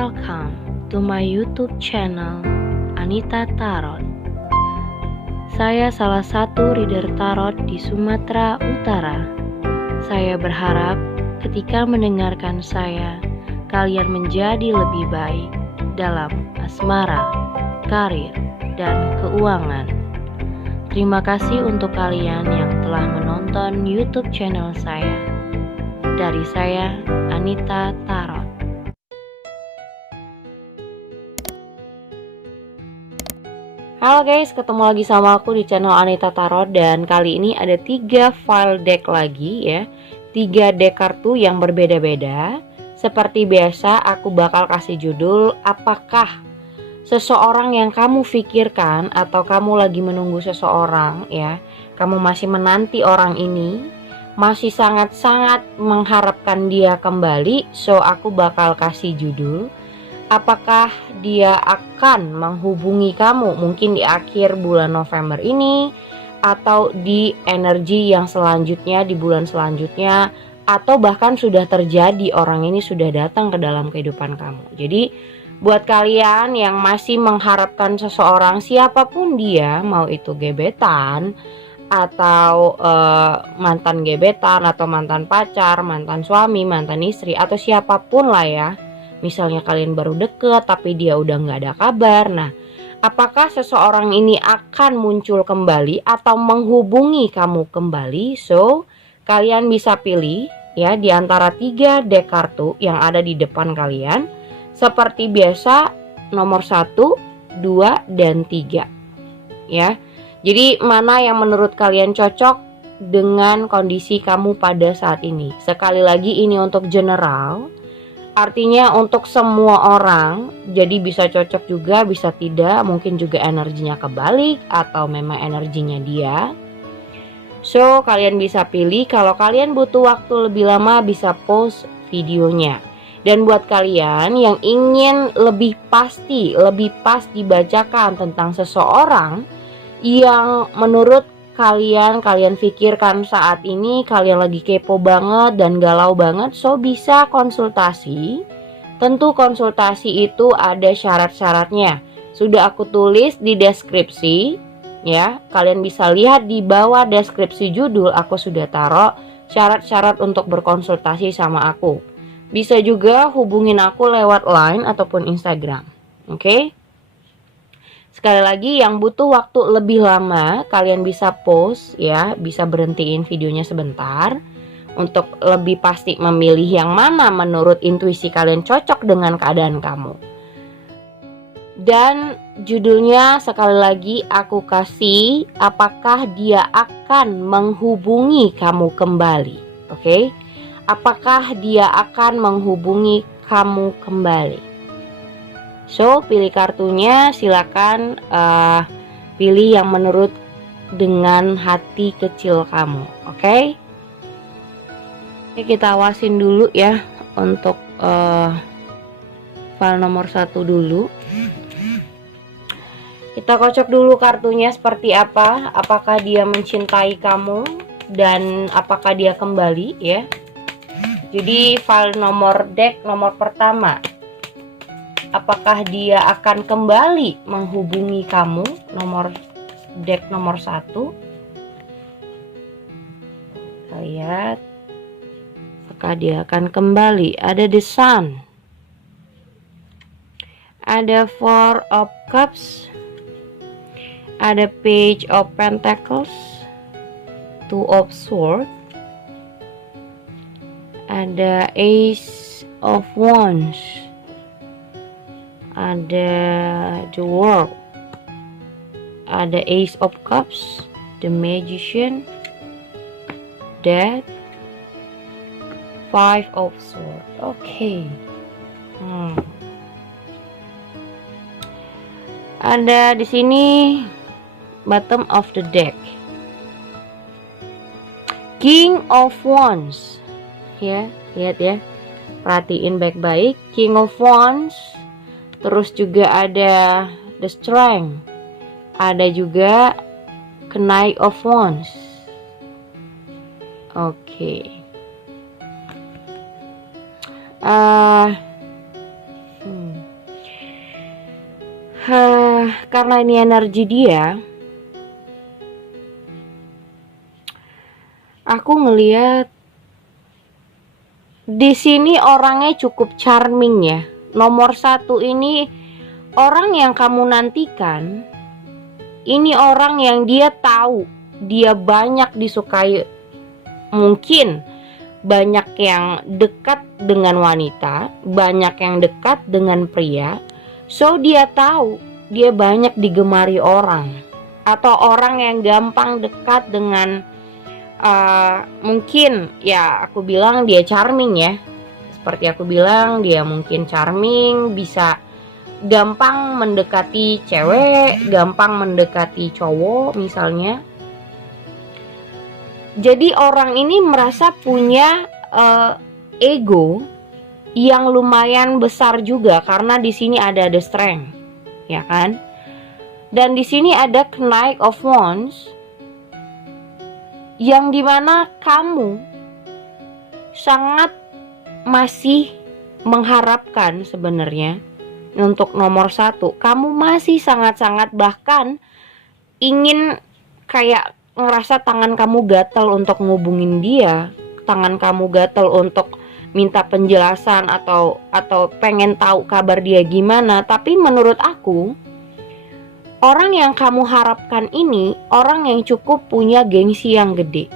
Welcome to my YouTube channel Anita Tarot. Saya salah satu reader tarot di Sumatera Utara. Saya berharap ketika mendengarkan saya, kalian menjadi lebih baik dalam asmara, karir, dan keuangan. Terima kasih untuk kalian yang telah menonton YouTube channel saya. Dari saya, Anita Tarot. Halo guys, ketemu lagi sama aku di channel Anita Tarot. Dan kali ini ada 3 file deck lagi ya, 3 deck kartu yang berbeda-beda. Seperti biasa aku bakal kasih judul, apakah seseorang yang kamu pikirkan atau kamu lagi menunggu seseorang ya, kamu masih menanti orang ini, masih sangat-sangat mengharapkan dia kembali. So aku bakal kasih judul, apakah dia akan menghubungi kamu mungkin di akhir bulan November ini, atau di energi yang selanjutnya, di bulan selanjutnya, atau bahkan sudah terjadi, orang ini sudah datang ke dalam kehidupan kamu. Jadi buat kalian yang masih mengharapkan seseorang, siapapun dia, mau itu gebetan atau mantan gebetan, atau mantan pacar, mantan suami, mantan istri, atau siapapun lah ya. Misalnya kalian baru deket tapi dia udah gak ada kabar. Nah, apakah seseorang ini akan muncul kembali atau menghubungi kamu kembali? So, kalian bisa pilih ya di antara 3 deck kartu yang ada di depan kalian. Seperti biasa, nomor 1, 2, dan 3 ya. Jadi mana yang menurut kalian cocok dengan kondisi kamu pada saat ini? Sekali lagi ini untuk general, artinya untuk semua orang. Jadi bisa cocok juga, bisa tidak. Mungkin juga energinya kebalik atau memang energinya dia. So kalian bisa pilih. Kalau kalian butuh waktu lebih lama, bisa pause videonya. Dan buat kalian yang ingin lebih pasti, lebih pas dibacakan tentang seseorang yang menurut kalian pikirkan saat ini, kalian lagi kepo banget dan galau banget, so bisa konsultasi. Tentu konsultasi itu ada syarat-syaratnya, sudah aku tulis di deskripsi ya. Kalian bisa lihat di bawah deskripsi judul, aku sudah taruh syarat-syarat untuk berkonsultasi sama aku. Bisa juga hubungin aku lewat line ataupun Instagram. Oke? Sekali lagi, yang butuh waktu lebih lama, kalian bisa pause ya, bisa berhentiin videonya sebentar untuk lebih pasti memilih yang mana menurut intuisi kalian cocok dengan keadaan kamu. Dan judulnya sekali lagi aku kasih, apakah dia akan menghubungi kamu kembali. Oke? Apakah dia akan menghubungi kamu kembali? So, pilih kartunya, silakan pilih yang menurut dengan hati kecil kamu, oke? Oke, kita awasin dulu ya untuk file nomor 1 dulu. Kita kocok dulu kartunya seperti apa, apakah dia mencintai kamu dan apakah dia kembali ya. Jadi file nomor deck nomor pertama, apakah dia akan kembali menghubungi kamu? Nomor deck nomor 1. Kita lihat apakah dia akan kembali. Ada the sun, ada 4 of cups, ada page of pentacles, 2 of swords, ada ace of wands, ada the world, ada ace of cups, the magician, death, 5 of swords. Oke. Ada di sini bottom of the deck, king of wands ya, lihat ya, perhatiin baik-baik, king of wands. Terus juga ada the strength, ada juga knight of wands. Oke. karena ini energi dia, aku ngelihat di sini orangnya cukup charming ya. Nomor 1 ini orang yang kamu nantikan. Ini orang yang dia tahu dia banyak disukai. Mungkin banyak yang dekat dengan wanita, banyak yang dekat dengan pria. So dia tahu dia banyak digemari orang, atau orang yang gampang dekat dengan mungkin ya aku bilang dia charming ya. Seperti aku bilang, dia mungkin charming, bisa gampang mendekati cewek, gampang mendekati cowok misalnya. Jadi orang ini merasa punya ego yang lumayan besar juga, karena di sini ada the strength, ya kan? Dan di sini ada Knight of Wands, yang dimana kamu sangat masih mengharapkan sebenarnya untuk nomor 1. Kamu masih sangat-sangat bahkan ingin kayak ngerasa tangan kamu gatel untuk ngubungin dia, tangan kamu gatel untuk minta penjelasan atau pengen tahu kabar dia gimana. Tapi menurut aku, orang yang kamu harapkan ini orang yang cukup punya gengsi yang gede.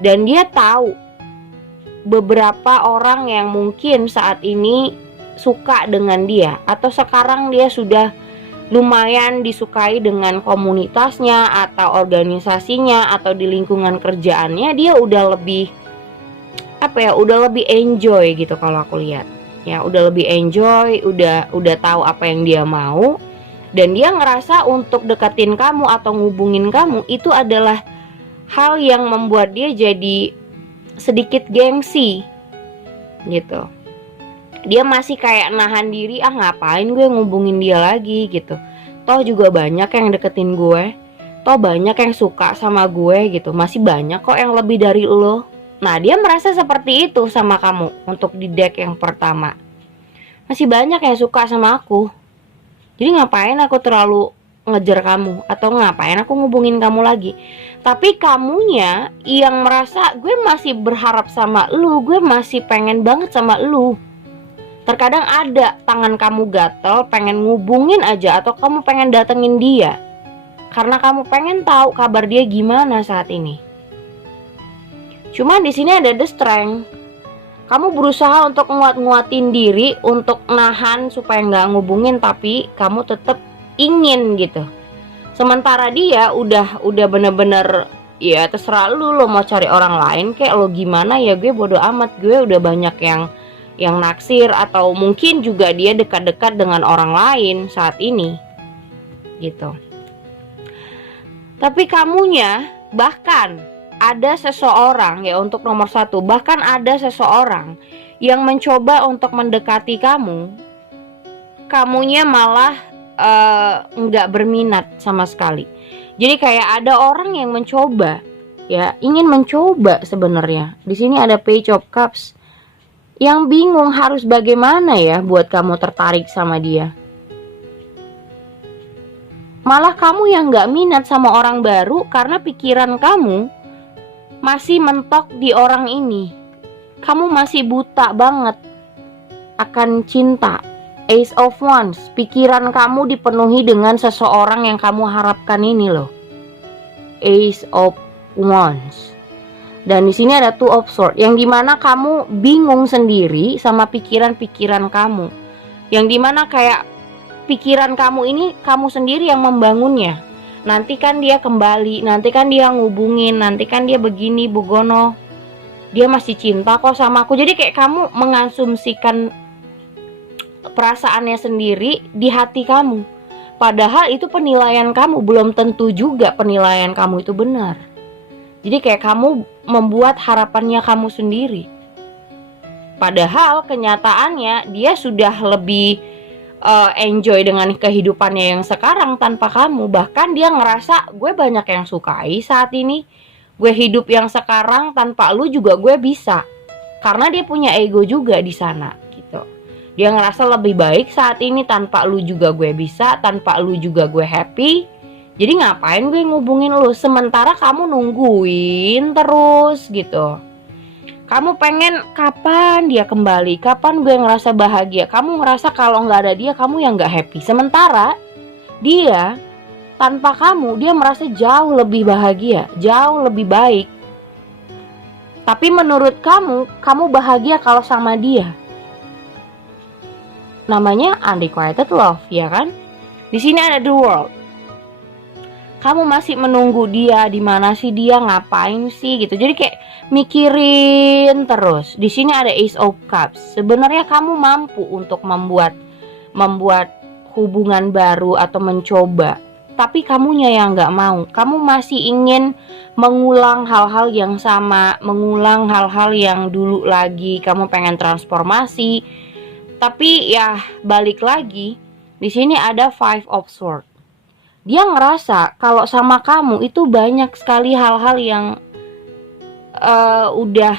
Dan dia tahu beberapa orang yang mungkin saat ini suka dengan dia, atau sekarang dia sudah lumayan disukai dengan komunitasnya atau organisasinya atau di lingkungan kerjaannya. Dia udah lebih udah lebih enjoy gitu kalau aku lihat. Ya, udah lebih enjoy, udah tahu apa yang dia mau. Dan dia ngerasa untuk deketin kamu atau ngubungin kamu itu adalah hal yang membuat dia jadi sedikit gengsi gitu. Dia masih kayak nahan diri, ngapain gue ngubungin dia lagi gitu. Toh juga banyak yang deketin gue, toh banyak yang suka sama gue gitu. Masih banyak kok yang lebih dari lo. Nah, dia merasa seperti itu sama kamu untuk di deck yang pertama. Masih banyak yang suka sama aku. Jadi ngapain aku terlalu ngejar kamu, atau ngapain aku ngubungin kamu lagi. Tapi kamunya yang merasa gue masih berharap sama lu, gue masih pengen banget sama lu. Terkadang ada tangan kamu gatel pengen ngubungin aja, atau kamu pengen datengin dia karena kamu pengen tahu kabar dia gimana saat ini. Cuma di sini ada the strength. Kamu berusaha untuk nguatin diri, untuk nahan supaya nggak ngubungin, tapi kamu tetap ingin gitu. Sementara dia udah bener-bener ya terserah lu, lo mau cari orang lain kayak lo gimana ya, gue bodo amat, gue udah banyak yang naksir, atau mungkin juga dia dekat-dekat dengan orang lain saat ini gitu. Tapi kamunya bahkan ada seseorang ya, untuk nomor 1, bahkan ada seseorang yang mencoba untuk mendekati kamu. Kamunya malah nggak berminat sama sekali. Jadi kayak ada orang yang mencoba ya, ingin mencoba sebenarnya. Di sini ada Page of Cups, yang bingung harus bagaimana ya buat kamu tertarik sama dia. Malah kamu yang nggak minat sama orang baru karena pikiran kamu masih mentok di orang ini. Kamu masih buta banget akan cinta. Ace of Wands, pikiran kamu dipenuhi dengan seseorang yang kamu harapkan ini loh. Ace of Wands. Dan di sini ada Two of Swords, yang dimana kamu bingung sendiri sama pikiran-pikiran kamu. Yang dimana kayak pikiran kamu ini kamu sendiri yang membangunnya. Nanti kan dia kembali, nanti kan dia ngubungin, nanti kan dia begini, Bugono. Dia masih cinta kok sama aku. Jadi kayak kamu mengasumsikan perasaannya sendiri di hati kamu. Padahal itu penilaian kamu, belum tentu juga penilaian kamu itu benar. Jadi kayak kamu membuat harapannya kamu sendiri. Padahal kenyataannya dia sudah lebih enjoy dengan kehidupannya yang sekarang tanpa kamu. Bahkan dia ngerasa gue banyak yang sukai saat ini. Gue hidup yang sekarang tanpa lu juga gue bisa. Karena dia punya ego juga di sana gitu. Dia ngerasa lebih baik saat ini, tanpa lu juga gue bisa, tanpa lu juga gue happy. Jadi ngapain gue ngubungin lu, sementara kamu nungguin terus gitu. Kamu pengen kapan dia kembali, kapan gue ngerasa bahagia. Kamu ngerasa kalau gak ada dia kamu yang gak happy. Sementara dia tanpa kamu dia merasa jauh lebih bahagia, jauh lebih baik. Tapi menurut kamu bahagia kalau sama dia. Namanya unrequited love, ya kan? Di sini ada the world. Kamu masih menunggu dia, di mana sih dia, ngapain sih gitu. Jadi kayak mikirin terus. Di sini ada Ace of Cups. Sebenarnya kamu mampu untuk membuat hubungan baru atau mencoba, tapi kamunya yang nggak mau. Kamu masih ingin mengulang hal-hal yang sama, mengulang hal-hal yang dulu lagi. Kamu pengen transformasi. Tapi ya balik lagi, di sini ada Five of Swords. Dia ngerasa kalau sama kamu itu banyak sekali hal-hal yang udah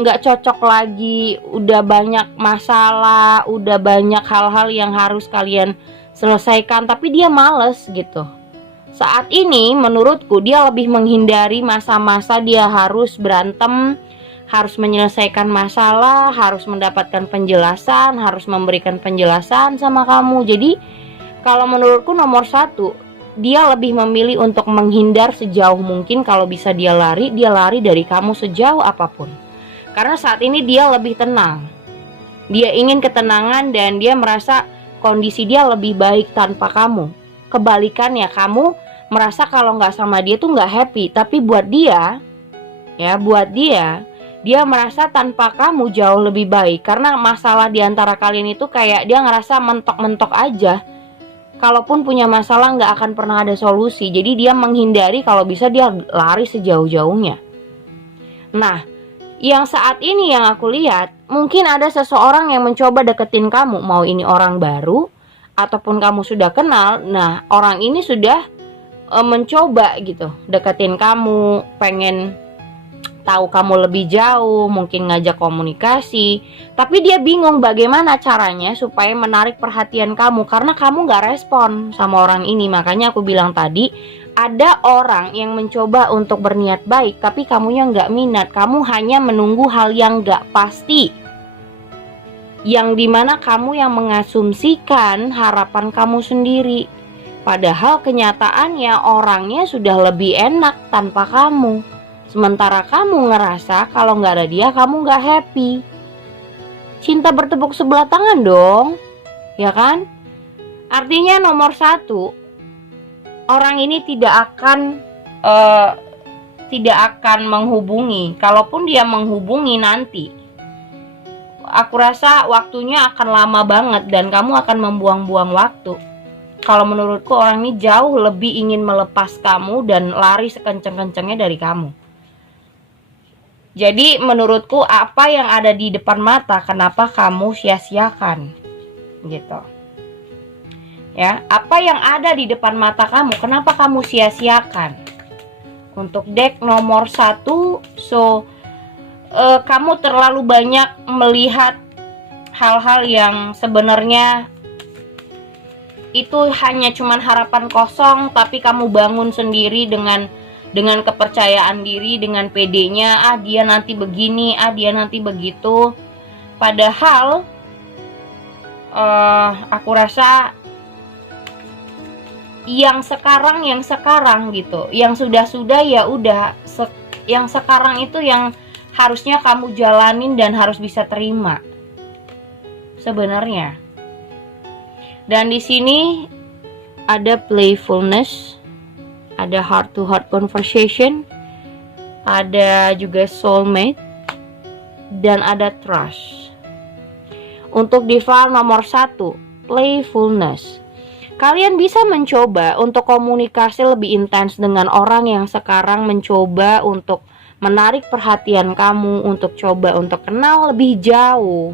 nggak cocok lagi, udah banyak masalah, udah banyak hal-hal yang harus kalian selesaikan, tapi dia males gitu. Saat ini menurutku dia lebih menghindari masa-masa dia harus berantem, harus menyelesaikan masalah, harus mendapatkan penjelasan, harus memberikan penjelasan sama kamu. Jadi kalau menurutku nomor 1, dia lebih memilih untuk menghindar sejauh mungkin. Kalau bisa dia lari dari kamu sejauh apapun. Karena saat ini dia lebih tenang. Dia ingin ketenangan dan dia merasa kondisi dia lebih baik tanpa kamu. Kebalikannya, kamu merasa kalau nggak sama dia tuh nggak happy. Tapi buat dia, dia merasa tanpa kamu jauh lebih baik. Karena masalah di antara kalian itu kayak dia ngerasa mentok-mentok aja. Kalaupun punya masalah nggak akan pernah ada solusi. Jadi dia menghindari, kalau bisa dia lari sejauh-jauhnya. Nah, yang saat ini yang aku lihat, mungkin ada seseorang yang mencoba deketin kamu. Mau ini orang baru ataupun kamu sudah kenal. Nah, orang ini sudah mencoba gitu deketin kamu, pengen tahu kamu lebih jauh, mungkin ngajak komunikasi. Tapi dia bingung bagaimana caranya supaya menarik perhatian kamu, karena kamu gak respon sama orang ini. Makanya aku bilang tadi, ada orang yang mencoba untuk berniat baik, tapi kamunya gak minat. Kamu hanya menunggu hal yang gak pasti, yang dimana kamu yang mengasumsikan harapan kamu sendiri. Padahal kenyataannya orangnya sudah lebih enak tanpa kamu. Sementara kamu ngerasa kalau gak ada dia kamu gak happy. Cinta bertepuk sebelah tangan dong, ya kan? Artinya nomor 1, orang ini tidak akan menghubungi. Kalaupun dia menghubungi nanti, aku rasa waktunya akan lama banget dan kamu akan membuang-buang waktu. Kalau menurutku orang ini jauh lebih ingin melepas kamu dan lari sekenceng-kencengnya dari kamu. Jadi menurutku apa yang ada di depan mata, kenapa kamu sia-siakan gitu. Ya, apa yang ada di depan mata kamu, kenapa kamu sia-siakan? Untuk deck nomor 1, kamu terlalu banyak melihat hal-hal yang sebenarnya itu hanya cuman harapan kosong, tapi kamu bangun sendiri dengan kepercayaan diri, dengan pedenya, dia nanti begini, dia nanti begitu. Padahal aku rasa yang sekarang gitu, yang sudah ya udah, yang sekarang itu yang harusnya kamu jalanin dan harus bisa terima sebenarnya. Dan di sini ada playfulness, ada heart to heart conversation, ada juga soulmate, dan ada trust. Untuk di file nomor 1, playfulness, kalian bisa mencoba untuk komunikasi lebih intens dengan orang yang sekarang mencoba untuk menarik perhatian kamu, untuk coba untuk kenal lebih jauh.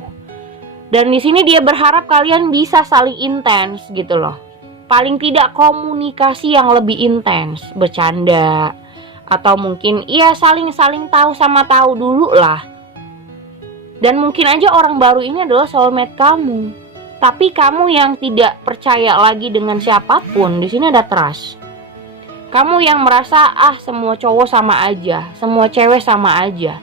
Dan di sini dia berharap kalian bisa saling intens gitu loh. Paling tidak komunikasi yang lebih intens, bercanda, atau mungkin ya saling tahu sama tahu dulu lah. Dan mungkin aja orang baru ini adalah soulmate kamu. Tapi kamu yang tidak percaya lagi dengan siapapun, di sini ada trust. Kamu yang merasa semua cowok sama aja, semua cewek sama aja.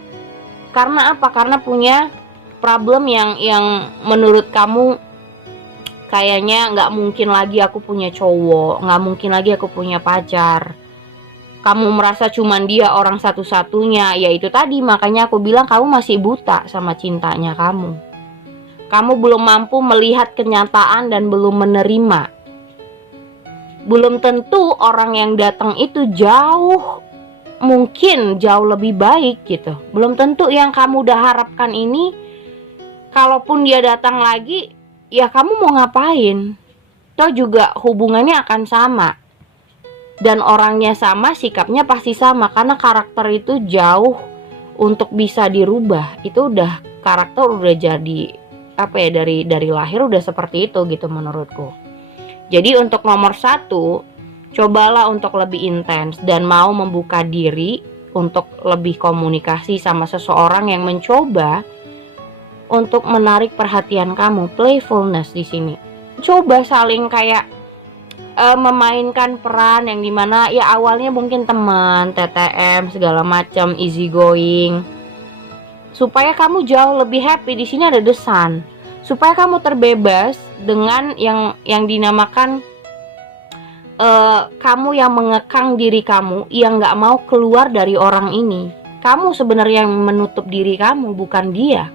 Karena apa? Karena punya problem yang menurut kamu kayaknya nggak mungkin lagi aku punya cowok, nggak mungkin lagi aku punya pacar. Kamu merasa cuman dia orang satu-satunya, yaitu tadi makanya aku bilang kamu masih buta sama cintanya kamu. Kamu belum mampu melihat kenyataan dan belum menerima. Belum tentu orang yang datang itu mungkin jauh lebih baik gitu. Belum tentu yang kamu udah harapkan ini, kalaupun dia datang lagi, ya kamu mau ngapain? Toh juga hubungannya akan sama. Dan orangnya sama, sikapnya pasti sama. Karena karakter itu jauh untuk bisa dirubah. Itu udah, karakter udah jadi dari lahir udah seperti itu gitu menurutku. Jadi untuk nomor 1, cobalah untuk lebih intens dan mau membuka diri untuk lebih komunikasi sama seseorang yang mencoba untuk menarik perhatian kamu. Playfulness di sini. Coba saling kayak memainkan peran yang dimana ya awalnya mungkin teman, TTM segala macam, easy going, supaya kamu jauh lebih happy. Di sini ada the sun, supaya kamu terbebas dengan yang dinamakan kamu yang mengekang diri kamu, yang nggak mau keluar dari orang ini. Kamu sebenarnya yang menutup diri kamu, bukan dia.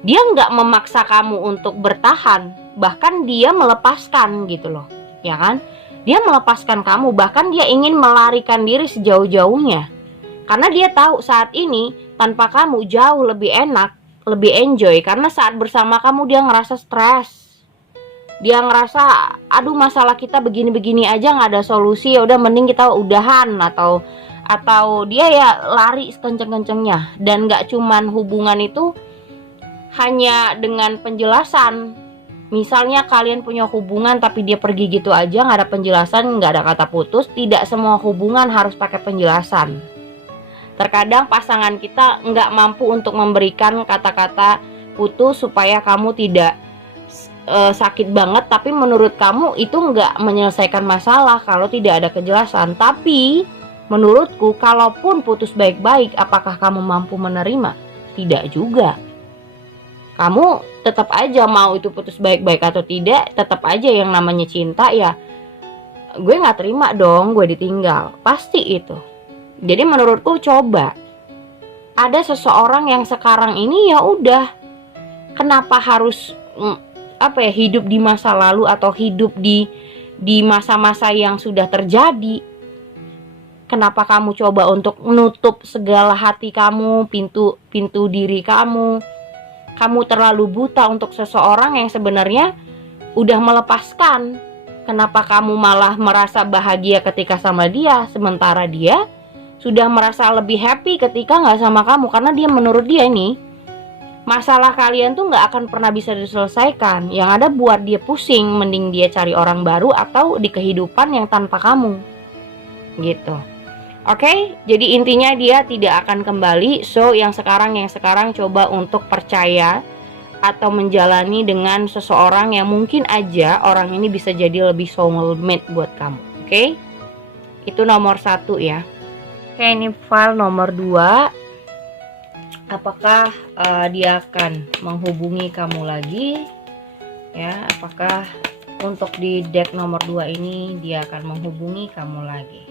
Dia nggak memaksa kamu untuk bertahan, bahkan dia melepaskan gitu loh, ya kan? Dia melepaskan kamu, bahkan dia ingin melarikan diri sejauh-jauhnya. Karena dia tahu saat ini tanpa kamu jauh lebih enak, lebih enjoy. Karena saat bersama kamu dia ngerasa stres. Dia ngerasa, aduh masalah kita begini-begini aja nggak ada solusi, ya udah mending kita udahan, atau dia ya lari sekenceng-kencengnya. Dan nggak cuman hubungan itu hanya dengan penjelasan. Misalnya kalian punya hubungan tapi dia pergi gitu aja, nggak ada penjelasan, nggak ada kata putus. Tidak semua hubungan harus pakai penjelasan. Terkadang pasangan kita nggak mampu untuk memberikan kata-kata putus supaya kamu tidak sakit banget. Tapi menurut kamu itu nggak menyelesaikan masalah kalau tidak ada kejelasan. Tapi menurutku kalaupun putus baik-baik, apakah kamu mampu menerima? Tidak juga. Kamu tetap aja mau itu putus baik-baik atau tidak, tetap aja yang namanya cinta ya. Gue nggak terima dong gue ditinggal, pasti itu. Jadi menurutku coba. Ada seseorang yang sekarang ini ya udah, kenapa harus hidup di masa lalu atau hidup di masa-masa yang sudah terjadi? Kenapa kamu coba untuk menutup segala hati kamu, pintu diri kamu? Kamu terlalu buta untuk seseorang yang sebenarnya udah melepaskan. Kenapa kamu malah merasa bahagia ketika sama dia, sementara dia sudah merasa lebih happy ketika gak sama kamu? Karena dia menurut dia ini, masalah kalian tuh gak akan pernah bisa diselesaikan. Yang ada buat dia pusing, mending dia cari orang baru atau di kehidupan yang tanpa kamu. Gitu. Oke, jadi intinya dia tidak akan kembali. So yang sekarang coba untuk percaya atau menjalani dengan seseorang yang mungkin aja orang ini bisa jadi lebih soulmate buat kamu. Oke, itu nomor 1 ya. Oke, ini file nomor 2. Apakah dia akan menghubungi kamu lagi? Ya, apakah untuk di deck nomor 2 ini dia akan menghubungi kamu lagi?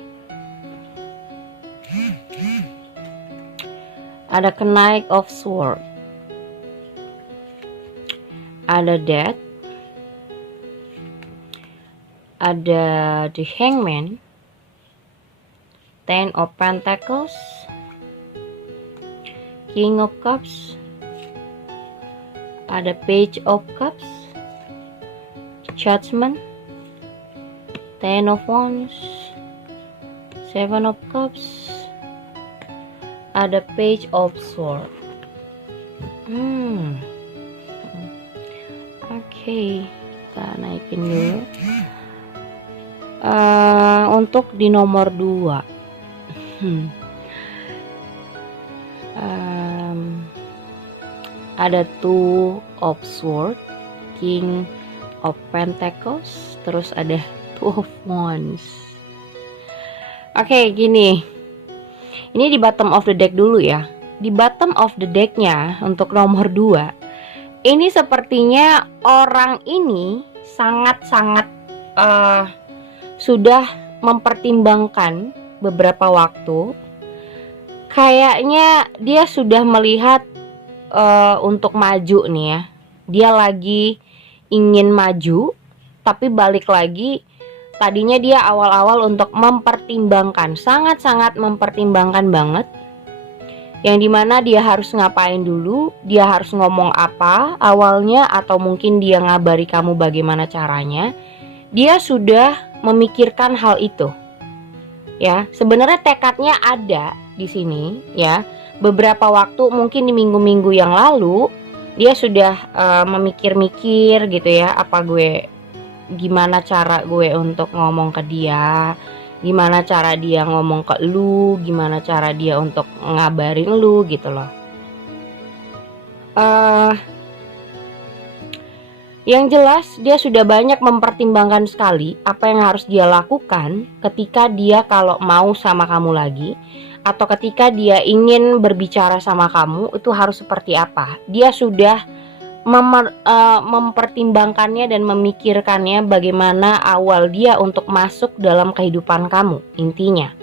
Ada Knight of Swords, ada Death, ada The Hangman, Ten of Pentacles, King of Cups, ada Page of Cups, Judgment, Ten of Wands, Seven of Cups, ada Page of Swords. Oke, kita naikin dulu. Untuk di nomor 2, ada Two of Swords, King of Pentacles, terus ada Two of Wands. Oke, gini. Ini di bottom of the deck dulu ya. Di bottom of the decknya untuk nomor 2, ini sepertinya orang ini sangat-sangat sudah mempertimbangkan beberapa waktu. Kayaknya dia sudah melihat untuk maju nih ya. Dia lagi ingin maju, tapi balik lagi. Tadinya dia awal-awal untuk mempertimbangkan, sangat-sangat mempertimbangkan banget. Yang dimana dia harus ngapain dulu, dia harus ngomong apa awalnya, atau mungkin dia ngabari kamu bagaimana caranya. Dia sudah memikirkan hal itu. Ya, sebenarnya tekadnya ada di sini ya. Beberapa waktu mungkin di minggu-minggu yang lalu dia sudah memikir-mikir gitu ya, gimana cara gue untuk ngomong ke dia, gimana cara dia ngomong ke lu, gimana cara dia untuk ngabarin lu gitu loh. Yang jelas dia sudah banyak mempertimbangkan sekali apa yang harus dia lakukan ketika dia kalau mau sama kamu lagi, atau ketika dia ingin berbicara sama kamu itu harus seperti apa. Dia sudah mempertimbangkannya dan memikirkannya bagaimana awal dia untuk masuk dalam kehidupan kamu intinya.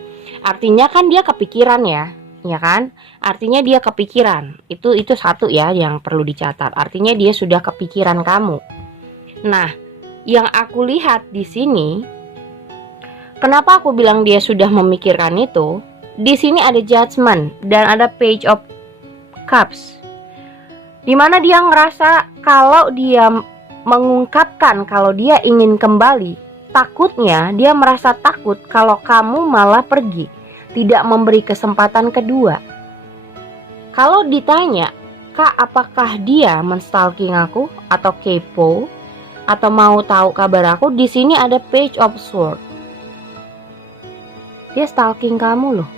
Artinya kan dia kepikiran ya kan? Artinya dia kepikiran. Itu satu ya yang perlu dicatat. Artinya dia sudah kepikiran kamu. Nah, yang aku lihat di sini, kenapa aku bilang dia sudah memikirkan itu? Di sini ada Judgment dan ada Page of Cups. Dimana dia ngerasa kalau dia mengungkapkan kalau dia ingin kembali, takutnya dia merasa takut kalau kamu malah pergi, tidak memberi kesempatan kedua. Kalau ditanya, Kak, apakah dia menstalking aku atau kepo atau mau tahu kabar aku? Di sini ada Page of Swords. Dia stalking kamu loh.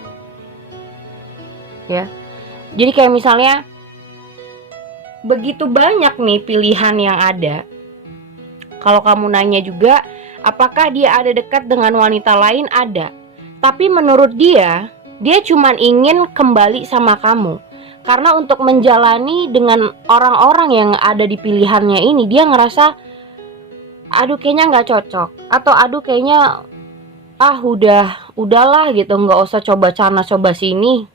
Ya. Jadi kayak misalnya begitu banyak nih pilihan yang ada. Kalau kamu nanya juga, apakah dia ada dekat dengan wanita lain? Ada. Tapi menurut dia cuman ingin kembali sama kamu. Karena untuk menjalani dengan orang-orang yang ada di pilihannya ini, dia ngerasa, aduh kayaknya nggak cocok. Atau aduh kayaknya, udahlah gitu, nggak usah coba sana coba sini.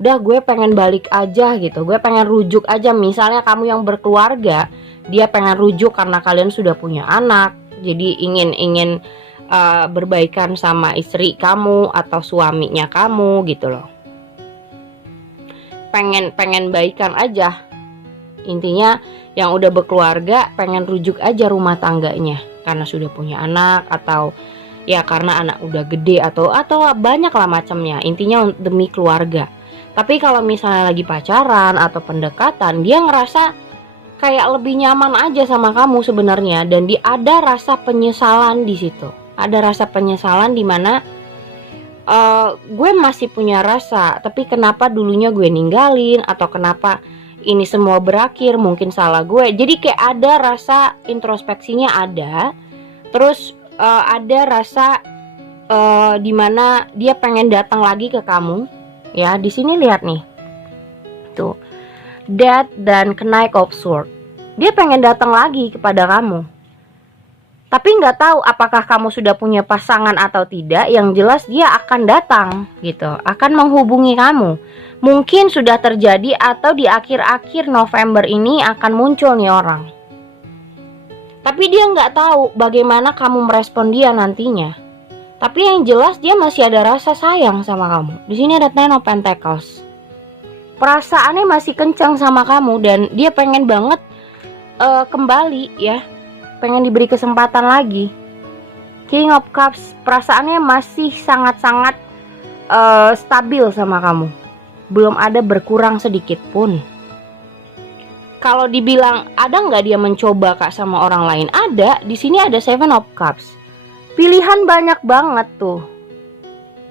Udah gue pengen balik aja gitu, gue pengen rujuk aja. Misalnya kamu yang berkeluarga, dia pengen rujuk karena kalian sudah punya anak, jadi ingin berbaikan sama istri kamu atau suaminya kamu gitu loh. Pengen baikan aja. Intinya yang udah berkeluarga pengen rujuk aja rumah tangganya karena sudah punya anak, atau ya karena anak udah gede, atau banyak lah macamnya. Intinya demi keluarga. Tapi kalau misalnya lagi pacaran atau pendekatan, dia ngerasa kayak lebih nyaman aja sama kamu sebenarnya, dan ada rasa penyesalan di situ. Ada rasa penyesalan di mana gue masih punya rasa, tapi kenapa dulunya gue ninggalin, atau kenapa ini semua berakhir, mungkin salah gue. Jadi kayak ada rasa introspeksinya ada. Terus ada rasa di mana dia pengen datang lagi ke kamu. Ya, di sini lihat nih. Tuh. Death dan Knight of Swords. Dia pengen datang lagi kepada kamu. Tapi nggak tahu apakah kamu sudah punya pasangan atau tidak. Yang jelas dia akan datang gitu, akan menghubungi kamu. Mungkin sudah terjadi, atau di akhir-akhir November ini akan muncul nih orang. Tapi dia nggak tahu bagaimana kamu merespon dia nantinya. Tapi yang jelas dia masih ada rasa sayang sama kamu. Di sini ada Ten of Pentacles. Perasaannya masih kencang sama kamu dan dia pengen banget kembali ya. Pengen diberi kesempatan lagi. King of Cups, perasaannya masih sangat-sangat stabil sama kamu. Belum ada berkurang sedikit pun. Kalau dibilang ada nggak dia mencoba Kak sama orang lain? Ada. Di sini ada Seven of Cups. Pilihan banyak banget tuh.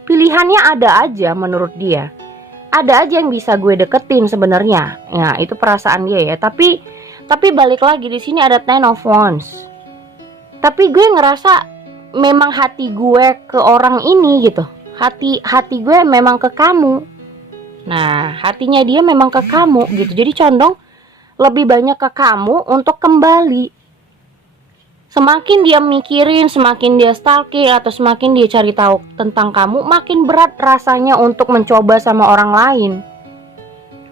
Pilihannya ada aja menurut dia. ada aja yang bisa gue deketin sebenarnya. Nah, itu perasaan dia ya. Tapi balik lagi di sini ada Ten of Wands. Tapi gue ngerasa memang hati gue ke orang ini gitu. Hati gue memang ke kamu. Nah, hatinya dia memang ke kamu gitu. Jadi condong lebih banyak ke kamu untuk kembali. Semakin dia mikirin, semakin dia stalking atau semakin dia cari tahu tentang kamu, makin berat rasanya untuk mencoba sama orang lain.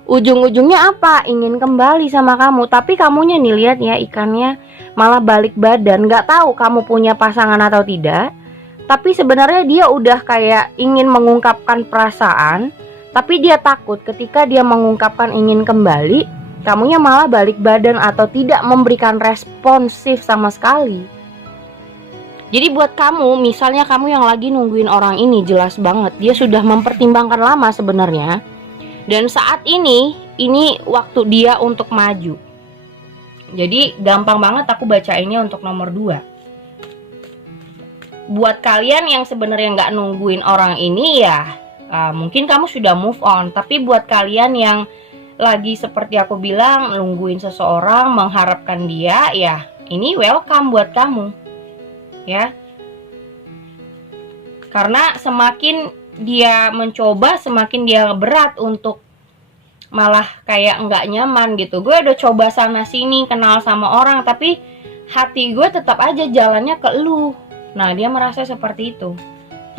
Ujung-ujungnya apa? Ingin kembali sama kamu. Tapi kamunya nih lihat ya, ikannya malah balik badan. Gak tahu kamu punya pasangan atau tidak. Tapi sebenarnya dia udah kayak ingin mengungkapkan perasaan. Tapi dia takut ketika dia mengungkapkan ingin kembali, kamunya malah balik badan atau tidak memberikan responsif sama sekali. Jadi buat kamu, misalnya kamu yang lagi nungguin orang ini, jelas banget dia sudah mempertimbangkan lama sebenarnya. Dan saat ini waktu dia untuk maju. Jadi gampang banget aku bacainnya untuk nomor 2. Buat kalian yang sebenarnya nggak nungguin orang ini ya, mungkin kamu sudah move on. Tapi buat kalian yang lagi seperti aku bilang, nungguin seseorang, mengharapkan dia, ya ini welcome buat kamu ya. Karena semakin dia mencoba, semakin dia berat untuk malah kayak nggak nyaman gitu. Gue udah coba sana sini, kenal sama orang, tapi hati gue tetap aja jalannya ke lu. Nah, dia merasa seperti itu.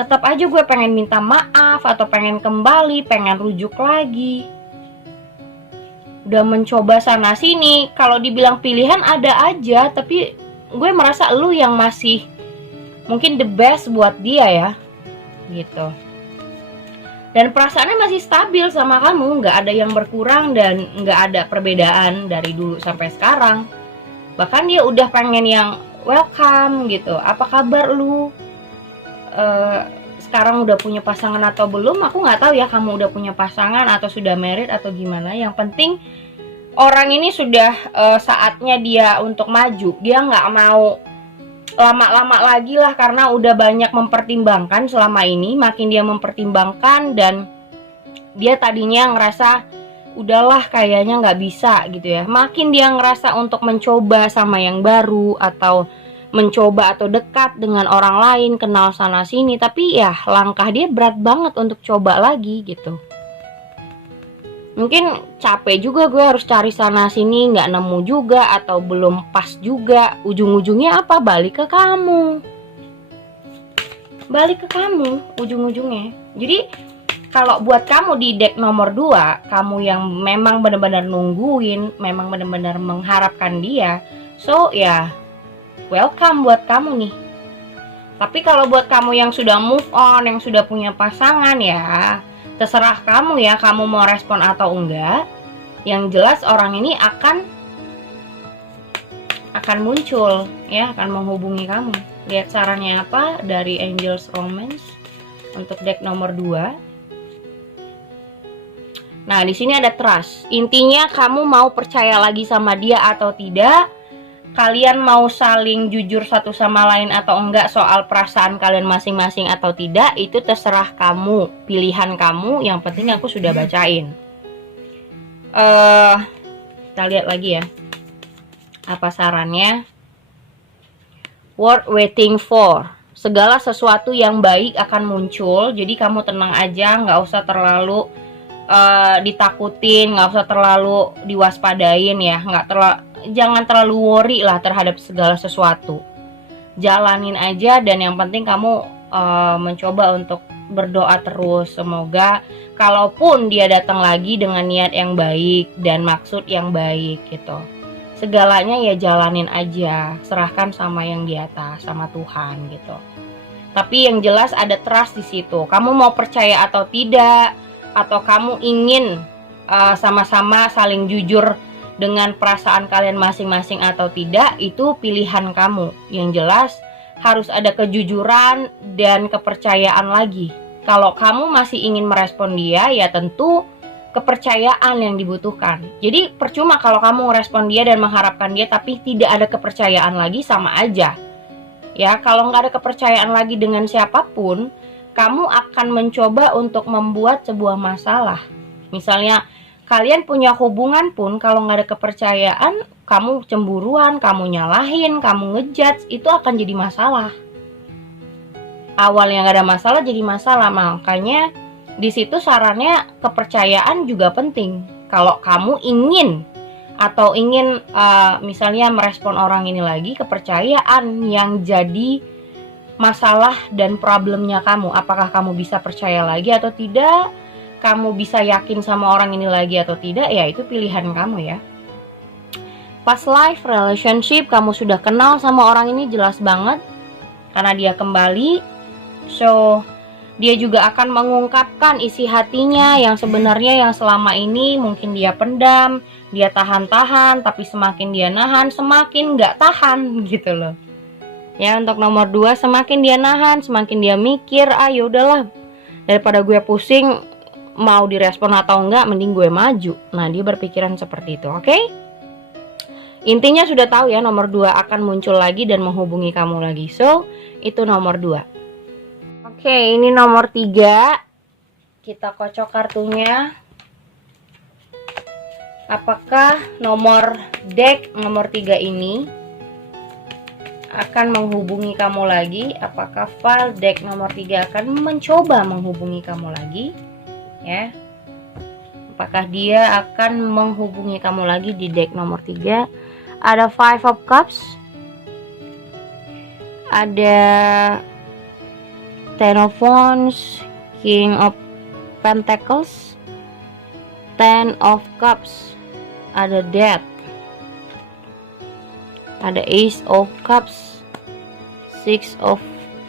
Tetap aja gue pengen minta maaf atau pengen kembali, pengen rujuk lagi. Udah mencoba sana sini, kalau dibilang pilihan ada aja, tapi gue merasa lu yang masih mungkin the best buat dia ya, gitu. Dan perasaannya masih stabil sama kamu, nggak ada yang berkurang dan nggak ada perbedaan dari dulu sampai sekarang. Bahkan dia udah pengen yang welcome gitu. Apa kabar lu? Sekarang udah punya pasangan atau belum? Aku nggak tahu ya kamu udah punya pasangan atau sudah married atau gimana. Yang penting orang ini sudah saatnya dia untuk maju. Dia nggak mau lama-lama lagi lah, karena udah banyak mempertimbangkan selama ini. Makin dia mempertimbangkan dan dia tadinya ngerasa udahlah kayaknya nggak bisa gitu ya. Makin dia ngerasa untuk mencoba sama yang baru atau mencoba atau dekat dengan orang lain, kenal sana sini, tapi ya langkah dia berat banget untuk coba lagi gitu. Mungkin capek juga gue harus cari sana sini, nggak nemu juga atau belum pas juga. Ujung-ujungnya apa? Balik ke kamu. Balik ke kamu ujung-ujungnya. Jadi kalau buat kamu di deck nomor 2, kamu yang memang benar-benar nungguin, memang benar-benar mengharapkan dia, so ya welcome buat kamu nih. Tapi kalau buat kamu yang sudah move on, yang sudah punya pasangan ya, terserah kamu ya, kamu mau respon atau enggak. Yang jelas orang ini akan muncul ya, akan menghubungi kamu. Lihat sarannya apa dari Angels Romance untuk deck nomor 2. Nah, di sini ada trust. Intinya kamu mau percaya lagi sama dia atau tidak? Kalian mau saling jujur satu sama lain atau enggak soal perasaan kalian masing-masing atau tidak, itu terserah kamu, pilihan kamu. Yang penting aku sudah bacain. Kita lihat lagi ya, apa sarannya. Worth waiting for. Segala sesuatu yang baik akan muncul. Jadi kamu tenang aja, nggak usah terlalu ditakutin, nggak usah terlalu diwaspadain ya, jangan terlalu worry lah terhadap segala sesuatu. Jalanin aja dan yang penting kamu mencoba untuk berdoa terus. Semoga kalaupun dia datang lagi dengan niat yang baik dan maksud yang baik gitu, segalanya ya jalanin aja, serahkan sama yang di atas, sama Tuhan gitu. Tapi yang jelas ada trust di situ. Kamu mau percaya atau tidak, atau kamu ingin sama-sama saling jujur dengan perasaan kalian masing-masing atau tidak, itu pilihan kamu. Yang jelas harus ada kejujuran dan kepercayaan lagi. Kalau kamu masih ingin merespon dia, ya tentu kepercayaan yang dibutuhkan. Jadi percuma kalau kamu merespon dia dan mengharapkan dia tapi tidak ada kepercayaan lagi, sama aja. Ya, kalau nggak ada kepercayaan lagi dengan siapapun, kamu akan mencoba untuk membuat sebuah masalah. Misalnya kalian punya hubungan pun kalau nggak ada kepercayaan, kamu cemburuan, kamu nyalahin, kamu ngejudge, itu akan jadi masalah. Awalnya nggak ada masalah jadi masalah. Makanya di situ sarannya kepercayaan juga penting. Kalau kamu ingin misalnya merespon orang ini lagi, kepercayaan yang jadi masalah dan problemnya kamu. Apakah kamu bisa percaya lagi atau tidak? Kamu bisa yakin sama orang ini lagi atau tidak? Ya itu pilihan kamu ya. Past life relationship, kamu sudah kenal sama orang ini jelas banget karena dia kembali. So dia juga akan mengungkapkan isi hatinya yang sebenarnya yang selama ini mungkin dia pendam, dia tahan-tahan, tapi semakin dia nahan, semakin nggak tahan gitu loh. Ya, untuk nomor 2, semakin dia nahan, semakin dia mikir, yaudahlah, daripada gue pusing mau direspon atau enggak, mending gue maju. Nah, dia berpikiran seperti itu, oke? Intinya sudah tahu ya, nomor 2 akan muncul lagi dan menghubungi kamu lagi. So, itu nomor 2. Oke, ini nomor 3. Kita kocok kartunya. Apakah nomor deck nomor 3 ini akan menghubungi kamu lagi? Apakah file deck nomor 3 akan mencoba menghubungi kamu lagi? Ya. Apakah dia akan menghubungi kamu lagi di deck nomor 3? Ada Five of Cups. Ada Ten of Wands, King of Pentacles, Ten of Cups, ada Death, ada Ace of Cups, Six of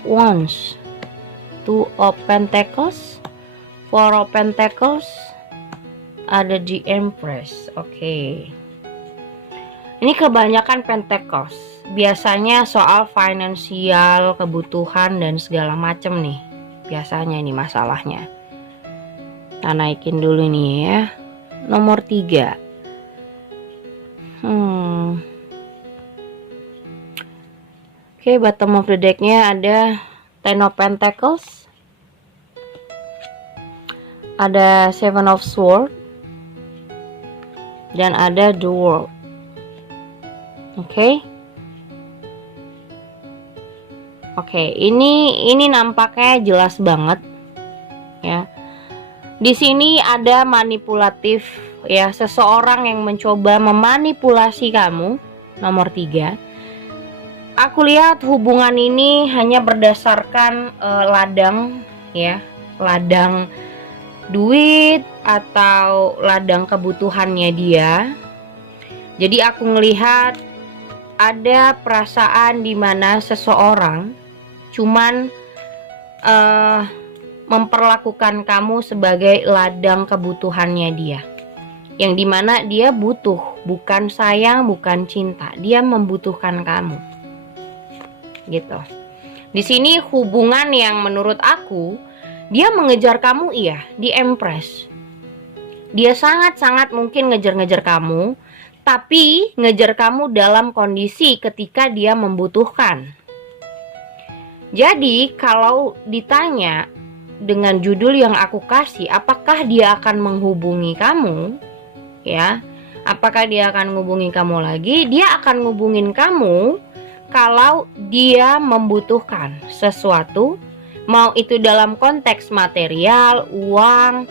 Wands, Two of Pentacles, Four of Pentacles, ada The Empress. Oke. Ini kebanyakan Pentacles. Biasanya soal finansial, kebutuhan dan segala macem nih. Biasanya ini masalahnya. Kita naikin dulu nih ya. Nomor 3. Oke, bottom of the decknya ada Ten of Pentacles, ada Seven of Swords, dan ada The World. Oke, ini nampaknya jelas banget ya. Di sini ada manipulatif ya, seseorang yang mencoba memanipulasi kamu. Nomor 3. Aku lihat hubungan ini hanya berdasarkan ladang ya, ladang duit atau ladang kebutuhannya dia. Jadi aku ngelihat ada perasaan di mana seseorang cuman memperlakukan kamu sebagai ladang kebutuhannya dia, yang dimana dia butuh, bukan sayang, bukan cinta, dia membutuhkan kamu gitu. Di sini hubungan yang menurut aku dia mengejar kamu, iya, di Empress. Dia sangat-sangat mungkin ngejar-ngejar kamu, tapi ngejar kamu dalam kondisi ketika dia membutuhkan. Jadi kalau ditanya dengan judul yang aku kasih, apakah dia akan menghubungi kamu? Ya, apakah dia akan menghubungi kamu lagi? Dia akan ngubungin kamu kalau dia membutuhkan sesuatu, mau itu dalam konteks material, uang,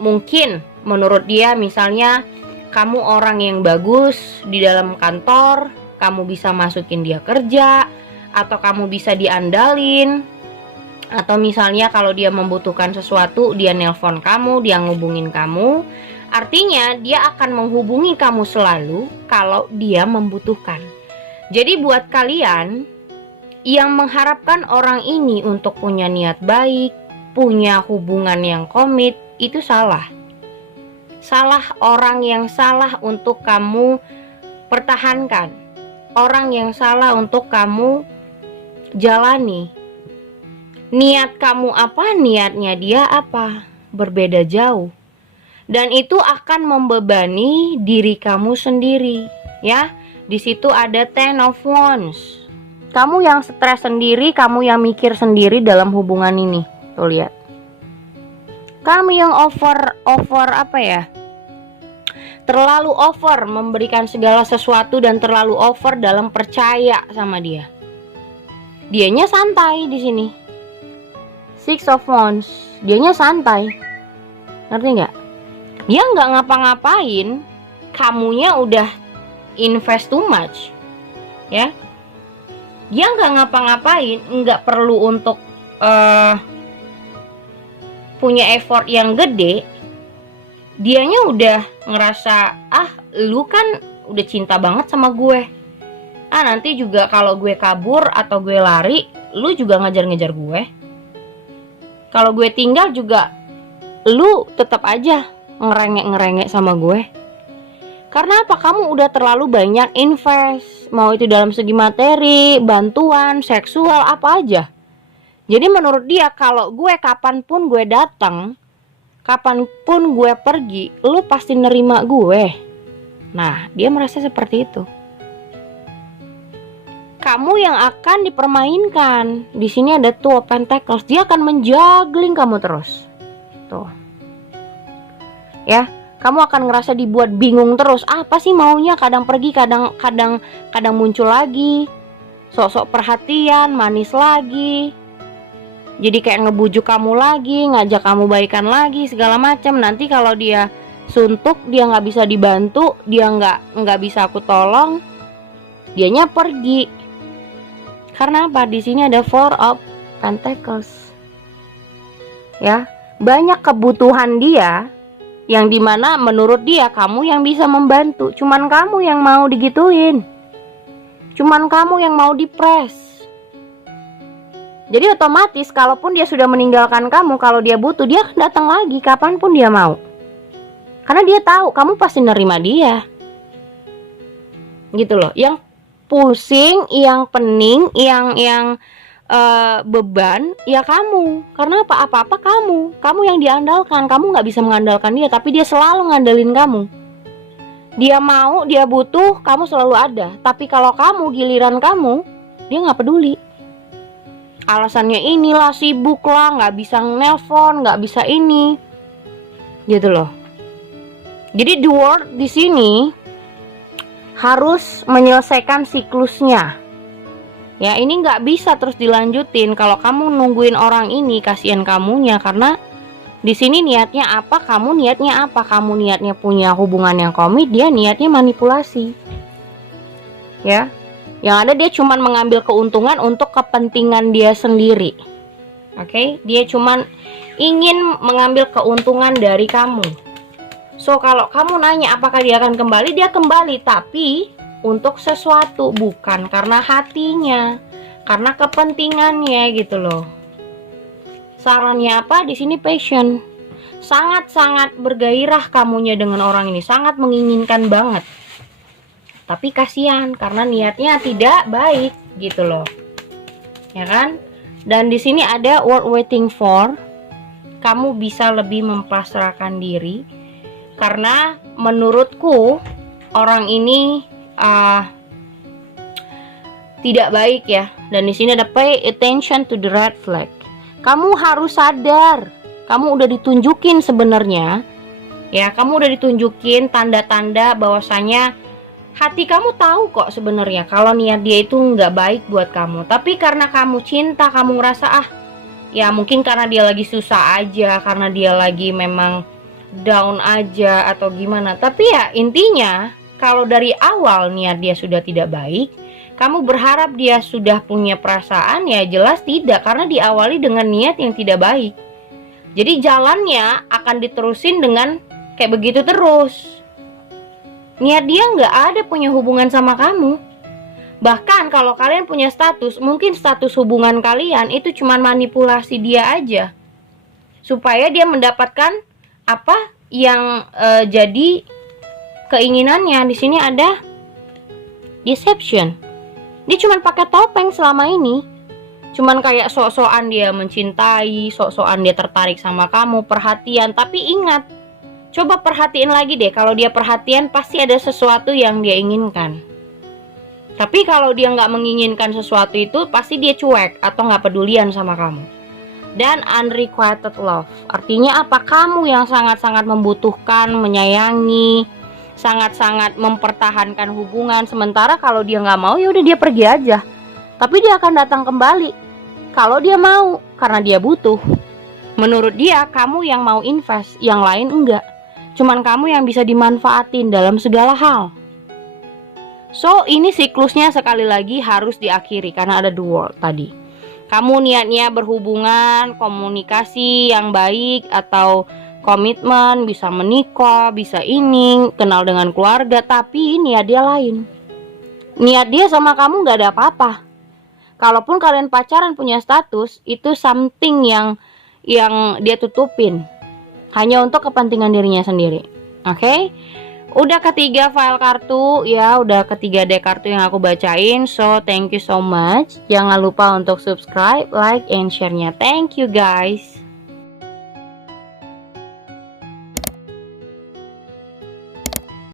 mungkin menurut dia misalnya kamu orang yang bagus di dalam kantor, kamu bisa masukin dia kerja, atau kamu bisa diandalin, atau misalnya kalau dia membutuhkan sesuatu, dia nelpon kamu, dia ngubungin kamu. Artinya dia akan menghubungi kamu selalu kalau dia membutuhkan. Jadi buat kalian yang mengharapkan orang ini untuk punya niat baik, punya hubungan yang komit, itu salah. Salah orang yang salah untuk kamu pertahankan. Orang yang salah untuk kamu jalani. Niat kamu apa, niatnya dia apa, berbeda jauh. Dan itu akan membebani diri kamu sendiri, ya. Di situ ada Ten of Wands. Kamu yang stres sendiri, kamu yang mikir sendiri dalam hubungan ini. Tuh lihat. Kamu yang over apa ya? Terlalu over memberikan segala sesuatu dan terlalu over dalam percaya sama dia. Dianya santai di sini. Six of Wands, dianya santai. Ngerti nggak? Dia nggak ngapa-ngapain, kamunya udah invest too much, ya. Dia nggak ngapa-ngapain, nggak perlu untuk punya effort yang gede. Dianya udah ngerasa, lu kan udah cinta banget sama gue. Nanti juga kalau gue kabur atau gue lari, lu juga ngejar-ngejar gue. Kalau gue tinggal juga, lu tetap aja ngerengek-ngerengek sama gue. Karena apa? Kamu udah terlalu banyak invest, mau itu dalam segi materi, bantuan, seksual, apa aja. Jadi menurut dia, kalau gue kapanpun gue datang, kapanpun gue pergi, lu pasti nerima gue. Nah, dia merasa seperti itu. Kamu yang akan dipermainkan. Di sini ada Two of Pentacles. Dia akan menjuggling kamu terus. Tuh. Ya, kamu akan ngerasa dibuat bingung terus. Apa sih maunya? Kadang pergi, kadang muncul lagi. Sok-sok perhatian, manis lagi. Jadi kayak ngebujuk kamu lagi, ngajak kamu baikan lagi, segala macam. Nanti kalau dia suntuk, dia nggak bisa dibantu, dia nggak bisa aku tolong, dianya pergi. Karena apa? Di sini ada Four of Pentacles. Ya, banyak kebutuhan dia yang dimana menurut dia kamu yang bisa membantu. Cuman kamu yang mau digituin. Cuman kamu yang mau dipres. Jadi otomatis kalaupun dia sudah meninggalkan kamu, kalau dia butuh, dia akan datang lagi kapanpun dia mau. Karena dia tahu kamu pasti nerima dia. Gitu loh. Yang pusing, yang pening, yang beban, ya kamu. Karena apa-apa kamu. Kamu yang diandalkan. Kamu gak bisa mengandalkan dia, tapi dia selalu ngandelin kamu. Dia mau, dia butuh, kamu selalu ada. Tapi kalau kamu, giliran kamu, dia gak peduli. Alasannya inilah, sibuk lah, gak bisa nelpon, gak bisa ini. Gitu loh. Jadi the world di sini harus menyelesaikan siklusnya. Ya, ini nggak bisa terus dilanjutin kalau kamu nungguin orang ini. Kasihan kamunya, karena di sini niatnya apa, kamu niatnya apa. Kamu niatnya punya hubungan yang komit, dia niatnya manipulasi. Ya, yang ada dia cuman mengambil keuntungan untuk kepentingan dia sendiri. Oke, dia cuman ingin mengambil keuntungan dari kamu. So, kalau kamu nanya apakah dia akan kembali, dia kembali, tapi untuk sesuatu, bukan karena hatinya, karena kepentingannya gitu loh. Sarannya apa? Di sini passion. Sangat-sangat bergairah kamunya dengan orang ini, sangat menginginkan banget. Tapi kasihan karena niatnya tidak baik gitu loh. Ya kan? Dan di sini ada worth waiting for. Kamu bisa lebih mempasrahkan diri. Karena menurutku orang ini tidak baik ya. Dan di sini ada pay attention to the red flag. Kamu harus sadar, kamu udah ditunjukin sebenarnya. Ya, kamu udah ditunjukin tanda-tanda bahwasanya hati kamu tahu kok sebenarnya kalau niat dia itu nggak baik buat kamu. Tapi karena kamu cinta, kamu ngerasa ya mungkin karena dia lagi susah aja, karena dia lagi memang down aja atau gimana. Tapi ya intinya kalau dari awal niat dia sudah tidak baik, kamu berharap dia sudah punya perasaan, ya jelas tidak, karena diawali dengan niat yang tidak baik. Jadi jalannya akan diterusin dengan kayak begitu terus. Niat dia nggak ada punya hubungan sama kamu. Bahkan kalau kalian punya status, mungkin status hubungan kalian itu cuma manipulasi dia aja, supaya dia mendapatkan apa yang jadi keinginannya. Di sini ada deception. Dia cuma pakai topeng selama ini. Cuman kayak sok-sokan dia mencintai, sok-sokan dia tertarik sama kamu, perhatian. Tapi ingat, coba perhatiin lagi deh, kalau dia perhatian pasti ada sesuatu yang dia inginkan. Tapi kalau dia nggak menginginkan sesuatu itu, pasti dia cuek atau nggak pedulian sama kamu. dan unrequited love. Artinya apa? Kamu yang sangat-sangat membutuhkan, menyayangi, sangat-sangat mempertahankan hubungan. Sementara kalau dia nggak mau, ya udah dia pergi aja. Tapi dia akan datang kembali kalau dia mau, karena dia butuh. Menurut dia, kamu yang mau invest, yang lain enggak. Cuman kamu yang bisa dimanfaatin dalam segala hal. So, ini siklusnya sekali lagi harus diakhiri karena ada the world tadi. Kamu niatnya berhubungan, komunikasi yang baik atau komitmen, bisa menikah, bisa ini, kenal dengan keluarga, tapi niat dia lain. Niat dia sama kamu gak ada apa-apa. Kalaupun kalian pacaran punya status, itu something yang dia tutupin hanya untuk kepentingan dirinya sendiri. Oke? Udah ketiga file kartu ya, udah ketiga deck kartu yang aku bacain. So thank you so much. Jangan lupa untuk subscribe, like, and share-nya. Thank you guys.